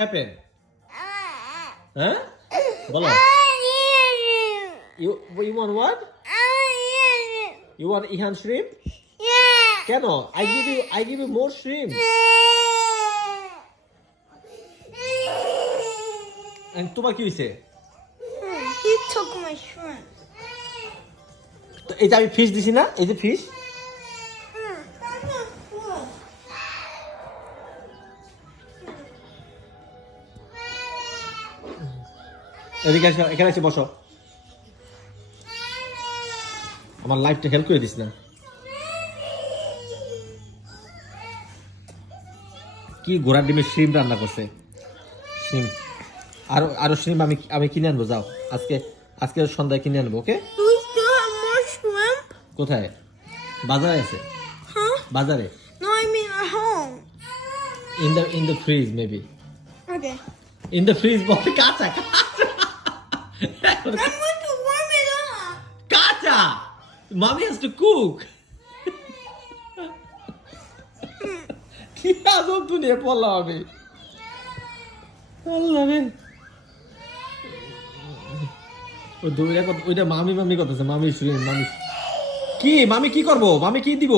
happened? Huh? বলো। You want what? You want Ihan shrimp? কেন? I give you more shrimp. And তোমার কি হইছে? He took my shrimp. তো এই যে আমি ফিশ দিছি না? এই যে ফিশ। এদিকে আসো, এখানে এসে বসো। আমার লাইফটা হেল্প করে দিস না। কি ঘোড়ার ডিমের শ্রিম রান্না করছে। শ্রিম আরো শ্রিম আমি কিনে আনবো, যাও আজকে সন্ধ্যায় কিনে আনবো। ওকে, Do we still have more shrimp? কোথায়? বাজারে আছে। Huh? বাজারে। No, I mean at home. In the freeze maybe. Okay. In the freeze বলে কাঁচা। I'm going to warm it up. কাঁচা। Mommy has to cook. কি আজব দুনিয়া পড়লাম আমি। আল্লাহ রে। ওইটা মামি করতেছে। মামি কি করবো? মামি কি দিব?